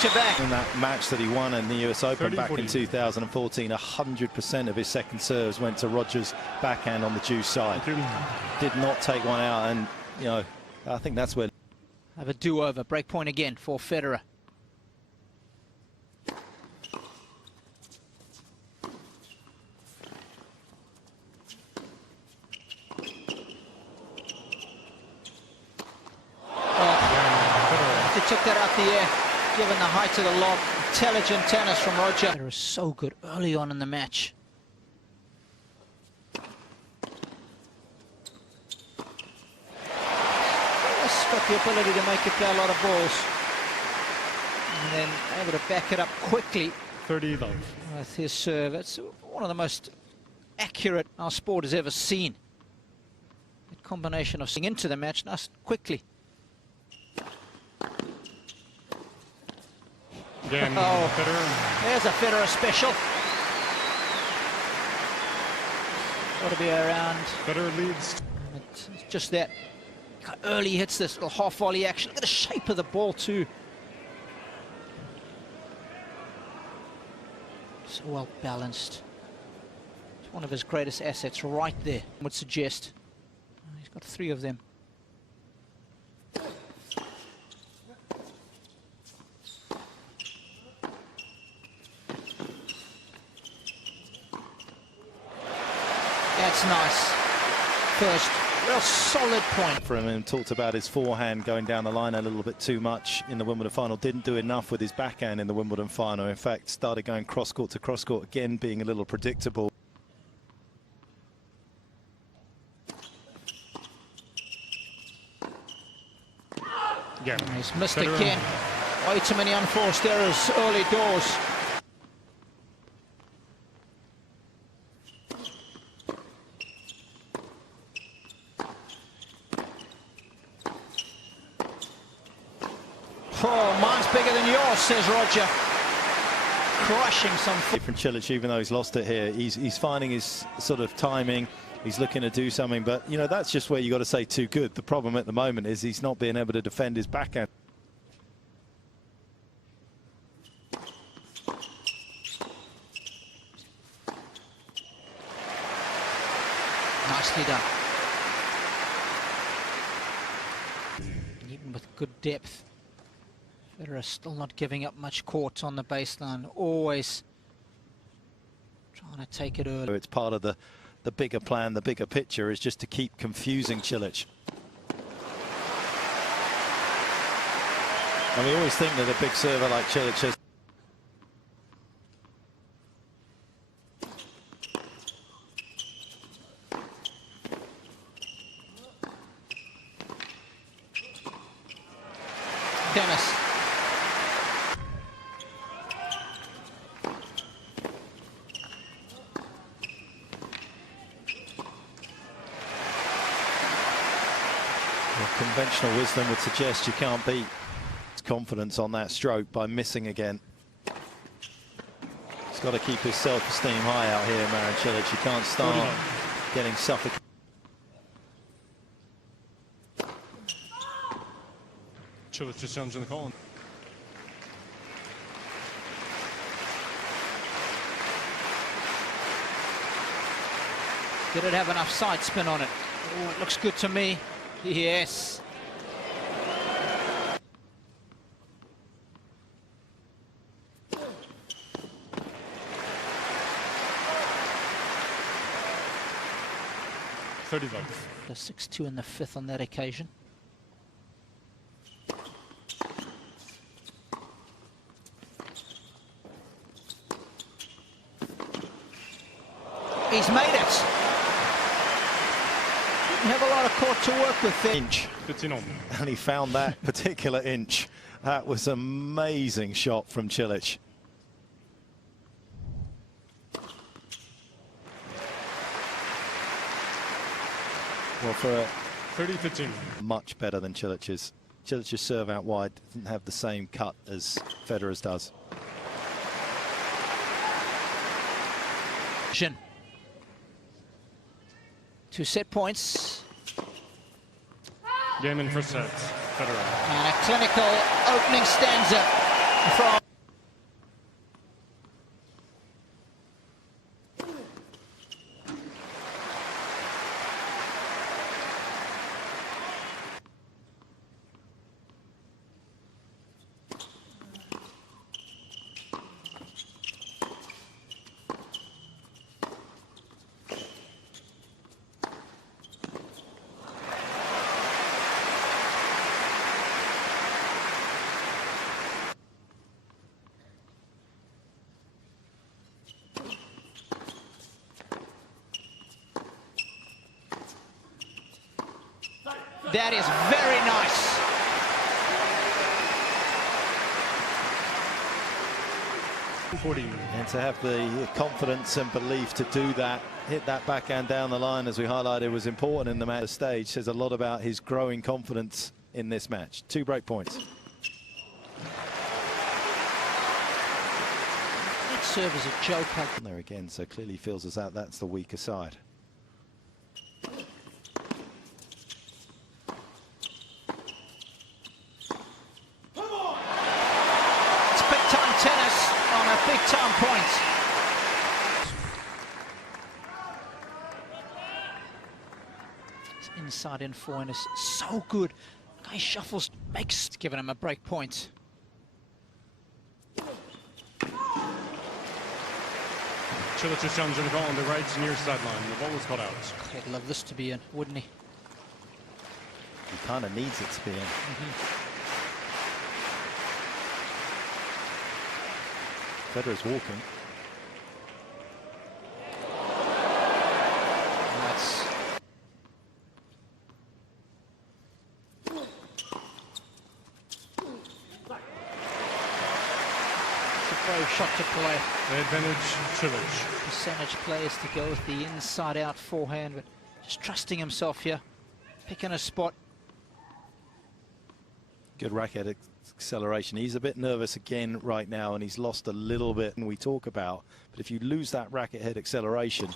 back-to-back. In that match that he won in the US Open back in 2014, 100% of his second serves went to Rogers' backhand on the deuce side. Did not take one out, and you know, I think that's where. Have a do-over, break point again for Federer. He took that out the air, given the height of the lob. Intelligent tennis from Roger. Federer is so good early on in the match. He's got the ability to make it play a lot of balls. And then able to back it up quickly. 30 love. With his serve. It's one of the most accurate our sport has ever seen. That combination of seeing into the match nice quickly. Again, Federer. There's a Federer special. Got to be around. Federer leads. It's just that early hits this little half volley action. Look at the shape of the ball too. So well balanced. It's one of his greatest assets right there, I would suggest. He's got 3 of them. That's nice. First, real solid point for him, and talked about his forehand going down the line a little bit too much in the Wimbledon final. Didn't do enough with his backhand in the Wimbledon final. In fact, started going cross-court to cross-court again, being a little predictable. Yeah. He's missed again. Way too many unforced errors early doors. Oh, mine's bigger than yours, says Roger. Crushing some. From Cilic, even though he's lost it here, he's finding his sort of timing. He's looking to do something, but you know, that's just where you got to say too good. The problem at the moment is he's not being able to defend his backhand. Nicely done. Even with good depth. Federer still not giving up much court on the baseline. Always trying to take it early. It's part of the bigger plan, the bigger picture is just to keep confusing Cilic. And we always think that a big server like Cilic has. Dennis. Conventional wisdom would suggest you can't beat his confidence on that stroke by missing again. He's got to keep his self-esteem high out here, Marin Cilic. You can't start getting suffocated. Cilic just challenging the call. Did it have enough side spin on it? Oh, it looks good to me. Yes. The 6-2 in the 5th on that occasion. He's made it. Didn't have a lot of court to work with there. Inch. And he found that particular inch. That was an amazing shot from Cilic. Well, for a 30-15. Much better than Cilic's. Cilic's serve out wide didn't have the same cut as Federer's does. 2 set points. Game in first set, Federer. And a clinical opening stanza. from... That is very nice. And to have the confidence and belief to do that, hit that backhand down the line, as we highlighted, was important in the match stage. Says a lot about his growing confidence in this match. 2 break points. That serve is a joke. There again, so clearly feels as though that's the weaker side. Tennis on a big-time point. His inside-in forehand is so good. Guy shuffles, makes, giving him a break point. Cilic is challenging the call on the right near sideline. The ball was cut out. He'd love this to be in, wouldn't he? He kind of needs it to be in. Federer's walking. That's... It's a brave shot to play. The advantage, Cilic. Percentage players to go with the inside-out forehand, but just trusting himself here, picking a spot. Good racket acceleration. He's a bit nervous again right now, and he's lost a little bit, and we talk about, but if you lose that racket head acceleration,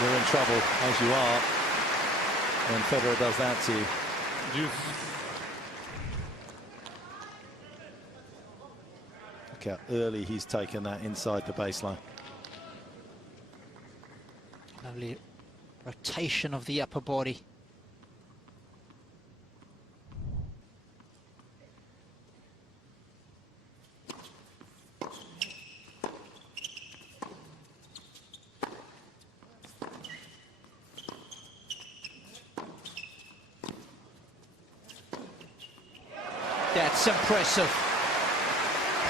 you're in trouble, as you are when Federer does that to you. Look how early he's taken that inside the baseline. Lovely rotation of the upper body. That's impressive.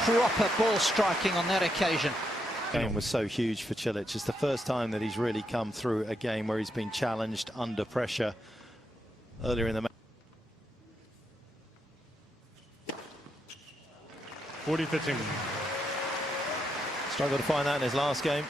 Proper ball striking on that occasion. The game was so huge for Cilic. It's the first time that he's really come through a game where he's been challenged under pressure earlier in the match. 40-15. Struggled to find that in his last game.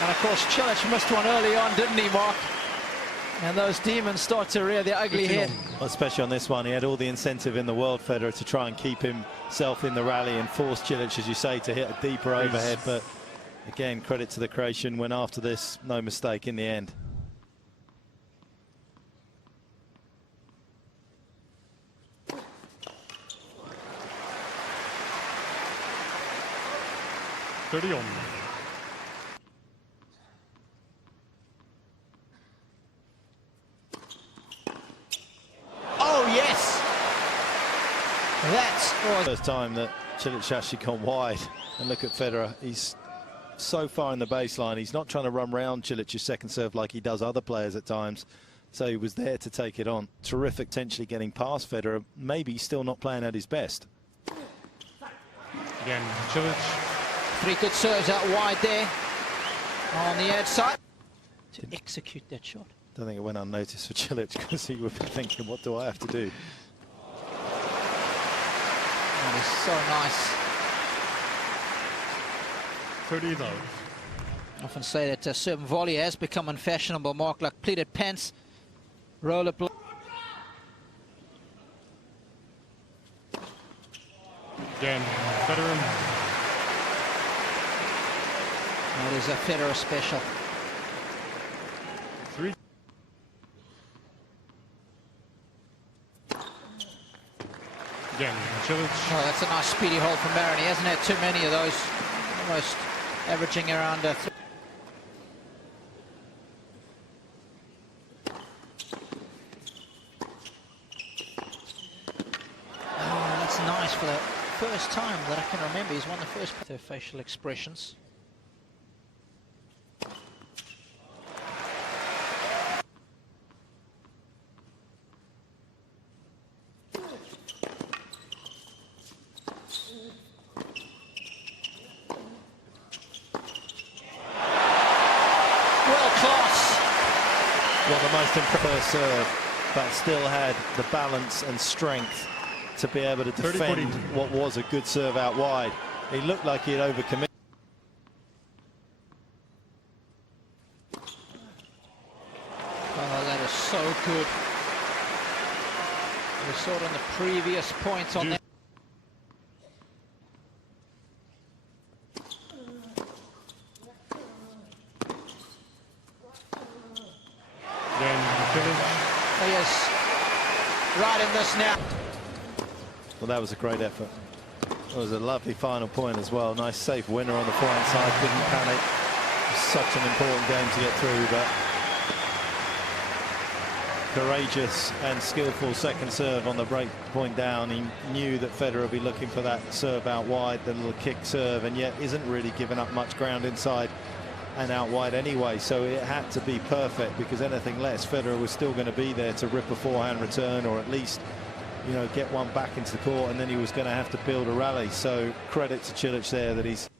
And of course, Cilic missed one early on, didn't he, Mark? And those demons start to rear their ugly head. Well, especially on this one, he had all the incentive in the world, Federer, to try and keep himself in the rally and force Cilic, as you say, to hit a deeper overhead. But again, credit to the Croatian, went after this, no mistake in the end. Oh, yes! That's first time that Cilic actually gone wide. And look at Federer. He's so far in the baseline. He's not trying to run round Cilic's second serve like he does other players at times. So he was there to take it on. Terrific, potentially getting past Federer. Maybe still not playing at his best. Again, Cilic. 3 good serves out wide there on the outside to execute that shot. don't think it went unnoticed for Cilic, because he would be thinking, what do I have to do? That is so nice. 30 though. I often say that certain volley has become unfashionable, Mark, like pleated pants, roller blade. Again, Federer. That is a Federer special. 3. Again, Cilic. Oh, that's a nice speedy hold from Marin. He hasn't had too many of those. Almost averaging around that's nice for the first time that I can remember. He's won the first. Their facial expressions. Well, the most impressive serve, but still had the balance and strength to be able to defend what was a good serve out wide. He looked like he had overcommitted. Oh, that is so good. We saw it on the previous points on that. He is right in this now. Well, that was a great effort. It was a lovely final point as well. Nice safe winner on the forehand side. Didn't panic. Such an important game to get through, but courageous and skillful second serve on the break point down. He knew that Federer would be looking for that serve out wide, the little kick serve, and yet isn't really giving up much ground inside and out wide anyway, so it had to be perfect, because anything less, Federer was still going to be there to rip a forehand return, or at least, you know, get one back into the court, and then he was going to have to build a rally. So credit to Cilic there that he's...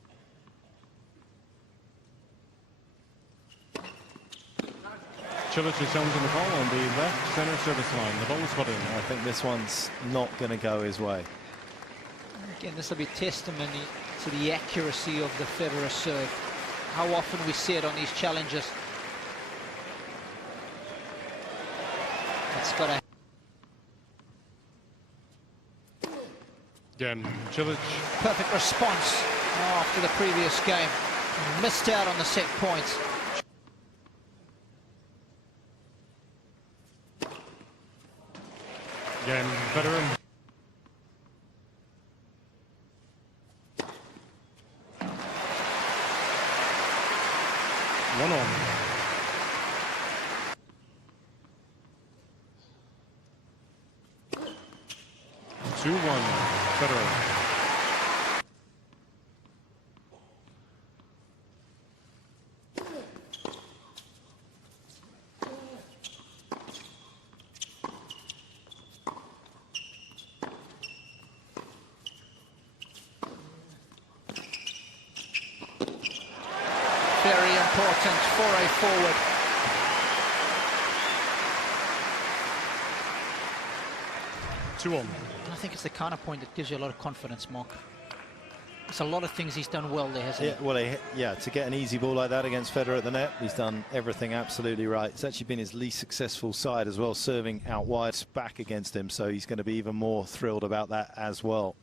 Cilic is sounds in the ball on the left center service line. The ball is put in. I think this one's not going to go his way. Again, this will be testimony to the accuracy of the Federer serve. How often we see it on these challenges. It's got a... Again, Cilic. Perfect response after the previous game. Missed out on the set points. Again, Federer. One on. 2-1, Federer. Very important foray forward. I think it's the kind of point that gives you a lot of confidence, Mark. There's a lot of things he's done well there, hasn't he? Well, yeah, to get an easy ball like that against Federer at the net, he's done everything absolutely right. It's actually been his least successful side as well, serving out wide back against him, so he's going to be even more thrilled about that as well.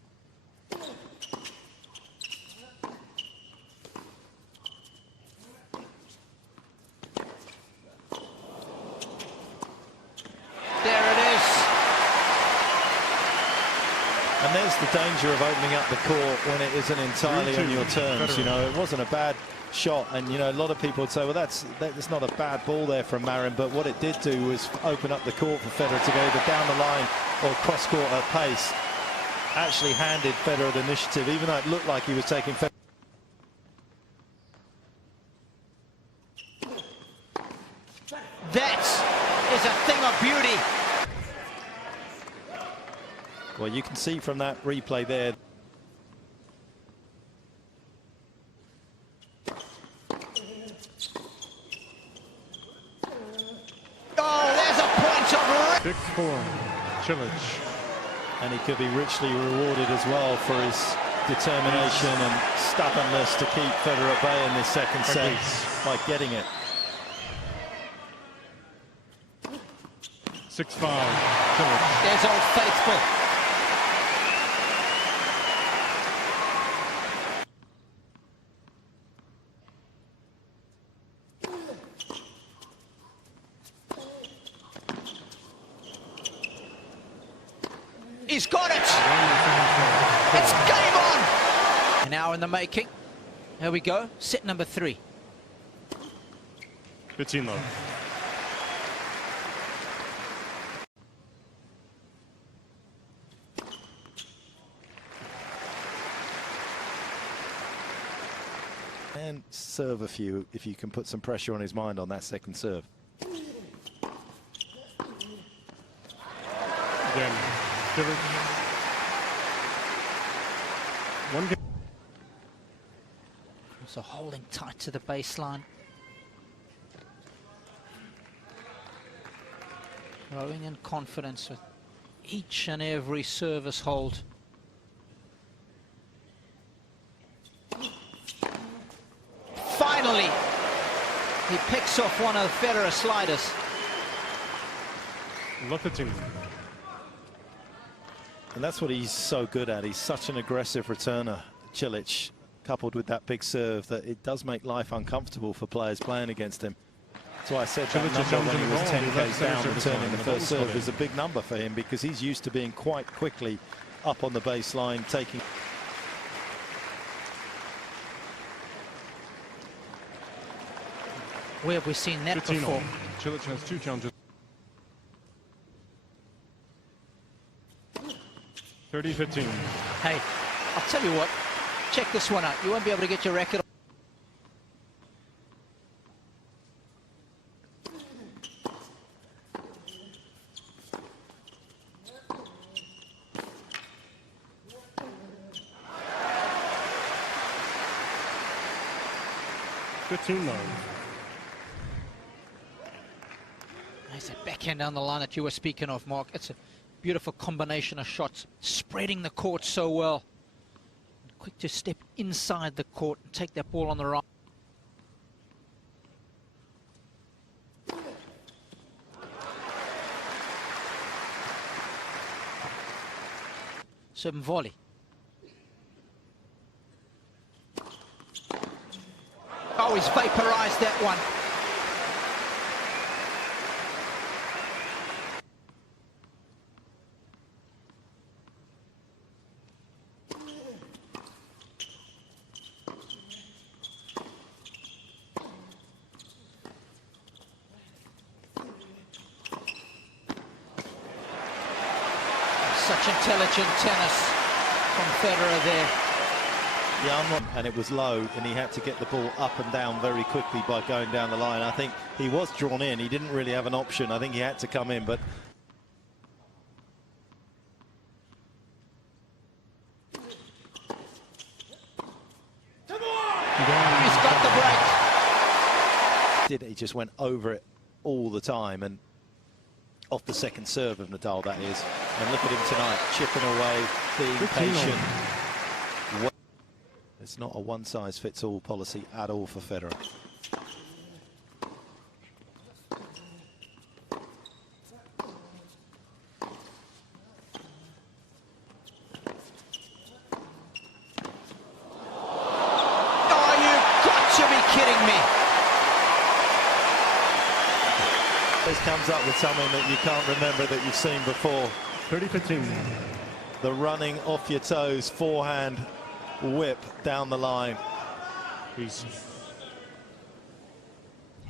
And there's the danger of opening up the court when it isn't entirely on your terms. You know, it wasn't a bad shot, and you know, a lot of people would say, well, that's not a bad ball there from Marin, but what it did do was open up the court for Federer to go either down the line or cross court at pace. Actually handed Federer the initiative, even though it looked like he was taking Federer. That is a thing of beauty. Well, you can see from that replay there. Cilic. And he could be richly rewarded as well for his determination and stubbornness to keep Federer at bay in this second set by getting it. 6-5. Cilic. There's Old Faithful. He's got it! It's game on! An hour in the making. Here we go, set number 3. 15 love. And serve a few if you can put some pressure on his mind on that second serve. Again. One game. So holding tight to the baseline. Growing in confidence with each and every service hold. Finally, he picks off one of the Federer sliders. Look at him. And that's what he's so good at. He's such an aggressive returner, Cilic, coupled with that big serve, that it does make life uncomfortable for players playing against him. That's why I said that number when he was 10k down returning the first serve is a big number for him, because he's used to being quite quickly up on the baseline, taking... Where have we seen that before? Cilic has 2 challenges. 30-15. Hey, I'll tell you what, check this one out. You won't be able to get your racket. There's that backhand down the line that you were speaking of, Mark. It's a beautiful combination of shots, spreading the court so well. Quick to step inside the court and take that ball on the right. Serve and volley. Oh, he's vaporized that one. Such intelligent tennis from Federer there. Yeah, and it was low, and he had to get the ball up and down very quickly by going down the line. I think he was drawn in. He didn't really have an option. I think he had to come in, but... He's got the break. He just went over it all the time, and off the second serve of Nadal, that is. And look at him tonight, chipping away, being patient. It's not a one-size-fits-all policy at all for Federer. Oh, you've got to be kidding me. This comes up with something that you can't remember that you've seen before. 30-15. The running off your toes, forehand whip down the line. He's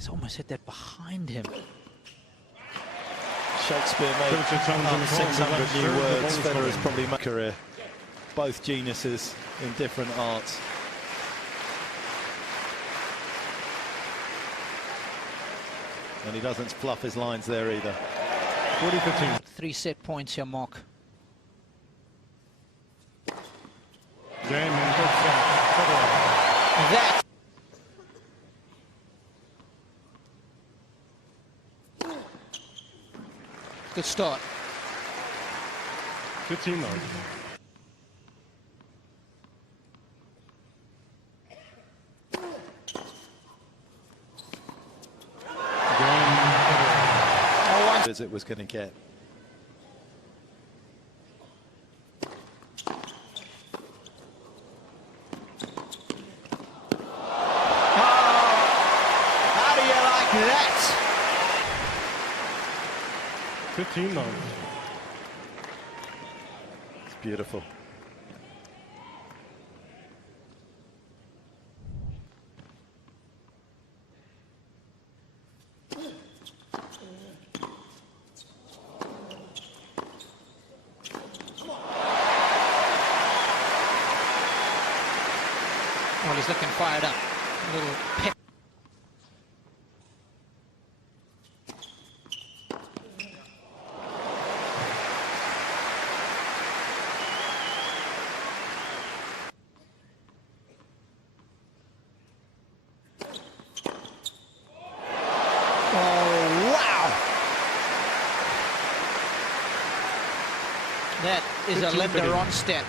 almost hit that behind him. Shakespeare made up 600 new words. Federer's probably my career. Both geniuses in different arts. And he doesn't fluff his lines there either. 40-15. 3 set points here, Mark. That. Good start. 15 love. As it was going to get. How do you like that? 15 love. It's beautiful. Well, he's looking fired up. A little pep. Oh, wow! That is a Linda Ronstadt.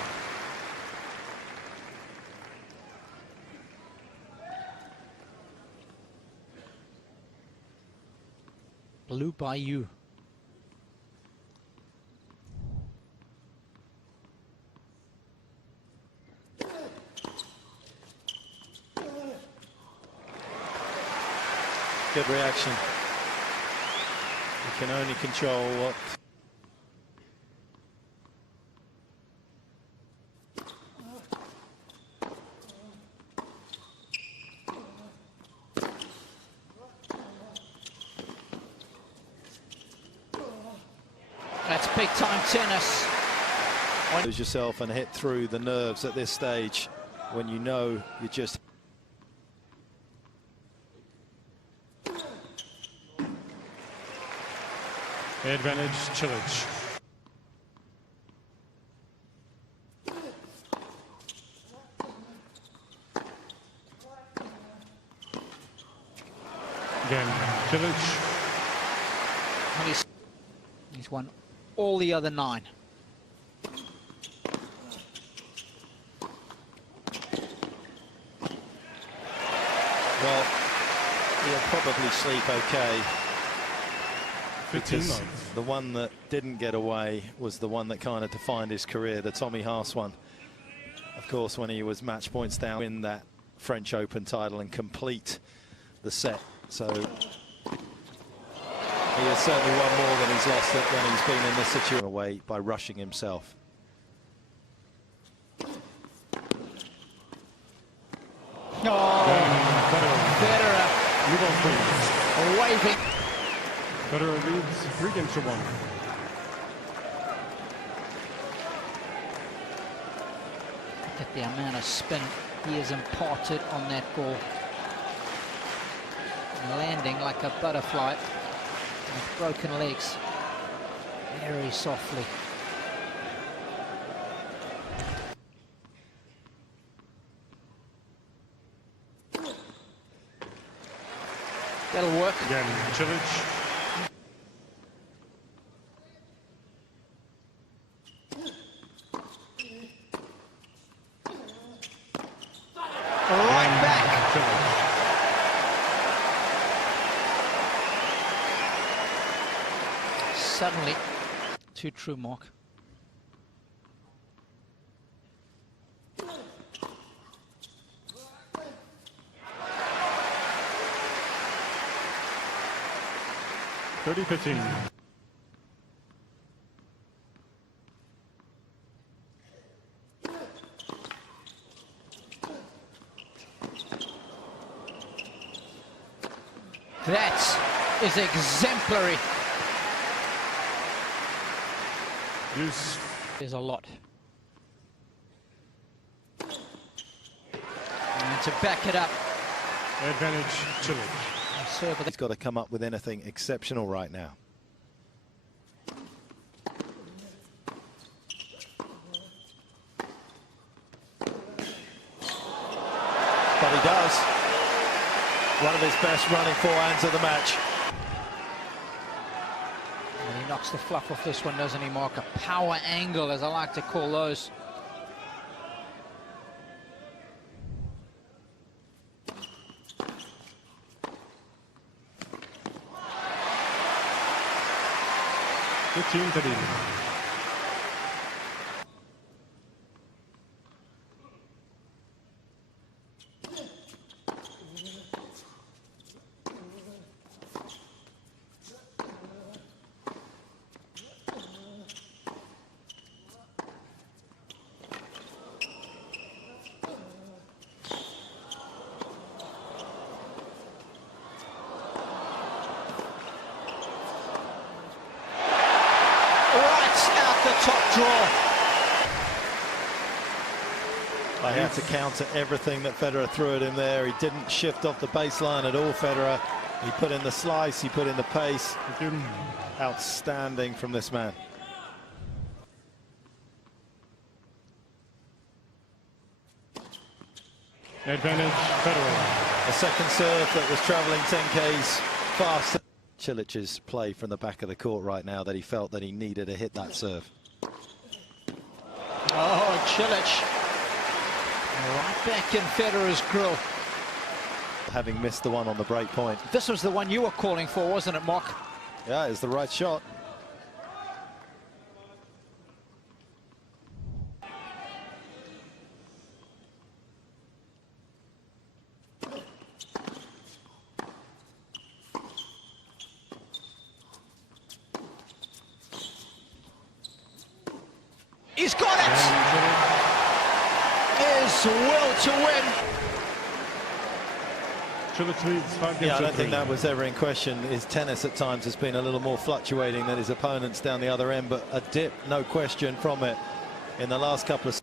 Blue Bayou. Good reaction. You can only control what. That's big time tennis. Lose yourself and hit through the nerves at this stage when you know you just. Advantage, Cilic. Again, Cilic. And he's won all the other 9. Well, he'll probably sleep okay. 15 Because love. the one that didn't get away was the one that kind of defined his career, the Tommy Haas one. Of course, when he was match points down, win that French Open title and complete the set. So he has certainly won more than he's lost when he's been in this situation away by rushing himself. Federer waving. Federer leads 3-1. Look at the amount of spin he has imparted on that ball. Landing like a butterfly with broken legs. Very softly. That'll work. Again, Cilic. Right back. Suddenly, too true, Mark. (30-15). That is exemplary. Use. There's a lot. And to back it up. Advantage, Cilic. Serve He's got to come up with anything exceptional right now. But he does. One of his best running forehands of the match. And he knocks the fluff off this one, doesn't he, Mark? A power angle, as I like to call those. Good team today. Top draw. I had to counter everything that Federer threw at him there. He didn't shift off the baseline at all, Federer. He put in the slice, he put in the pace. Outstanding from this man. Advantage, Federer. A second serve that was travelling 10Ks faster. Cilic's play from the back of the court right now, that he felt that he needed to hit that serve. Oh, Cilic. Right back in Federer's grill. Having missed the one on the break point. This was the one you were calling for, wasn't it, Mark? Yeah, it's the right shot. He's got it! His will to win. Yeah, I don't think that was ever in question. His tennis at times has been a little more fluctuating than his opponents down the other end, but a dip, no question, from it in the last couple of...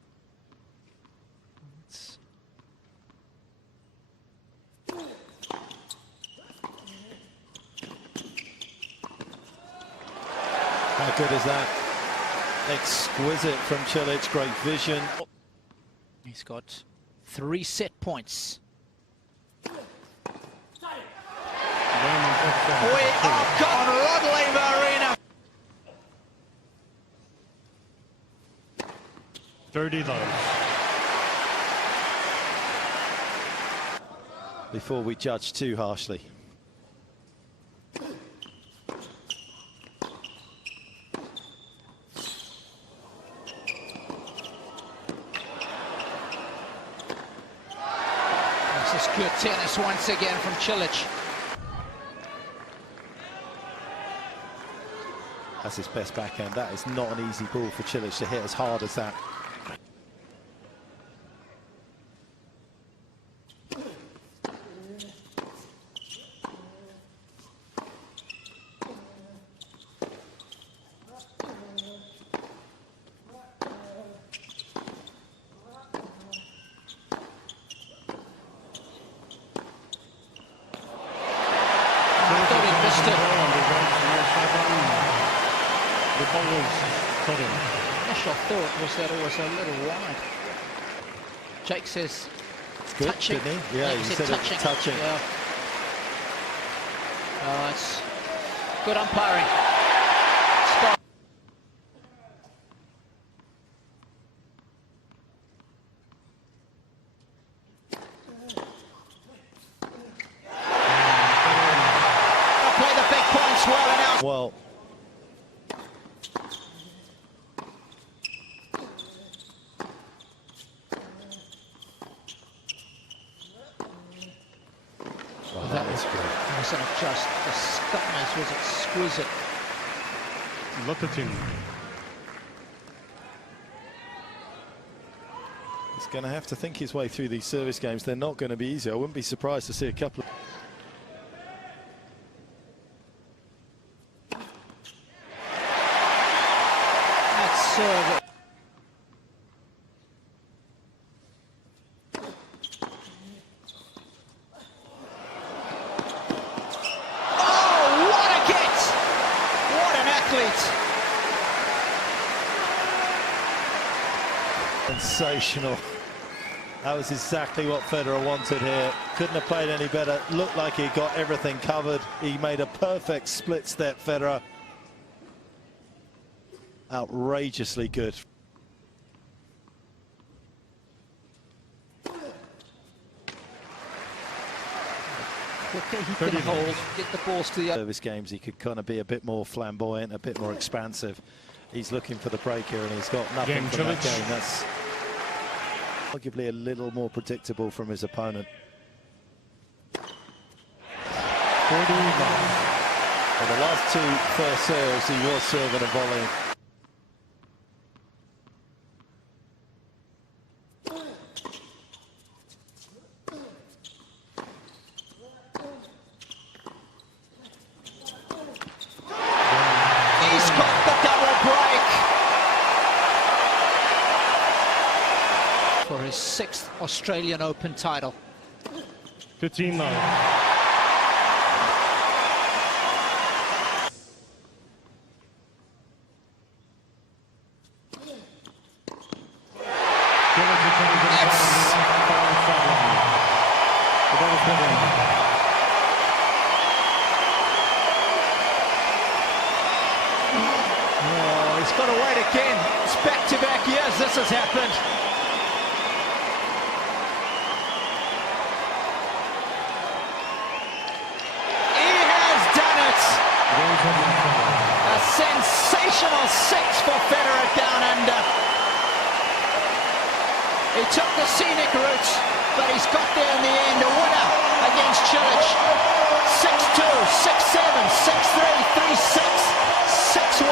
How good is that? Exquisite from Cilic, great vision. He's got 3 set points. We are gone, Rodley Marin. 30 love. Before we judge too harshly. This is good tennis once again from Cilic. That's his best backhand. That is not an easy ball for Cilic to hit as hard as that. The ball was cutting. Initial thought was that it was a little wide. Jake says it's good, touching. Didn't he? Yeah, he said touching. It's touching. Yeah. Oh, it's good umpiring. Stop. Play the big points well and out. Well, that was good. It wasn't just the skies, was exquisite. Look at him. He's going to have to think his way through these service games. They're not going to be easy. I wouldn't be surprised to see a couple of... That's serve. Sensational. That was exactly what Federer wanted here. Couldn't have played any better. Looked like he got everything covered. He made a perfect split step, Federer. outrageously good. Quicker he can hold, get the balls to the service games, he could kind of be a bit more flamboyant, a bit more expansive. He's looking for the break here, and he's got nothing from that game. That's arguably a little more predictable from his opponent. 49. For the last two first serves, he was serving a volley. He's got the double break for his 6th Australian Open title. 15-9. Oh, he's got to wait again. It's back-to-back years this has happened. He has done it. A sensational 6 for Federer down under. He took the scenic route, but he's got there in the end. A winner against Cilic. 6-2, 6-7, 6-3, 3-6, 6-1.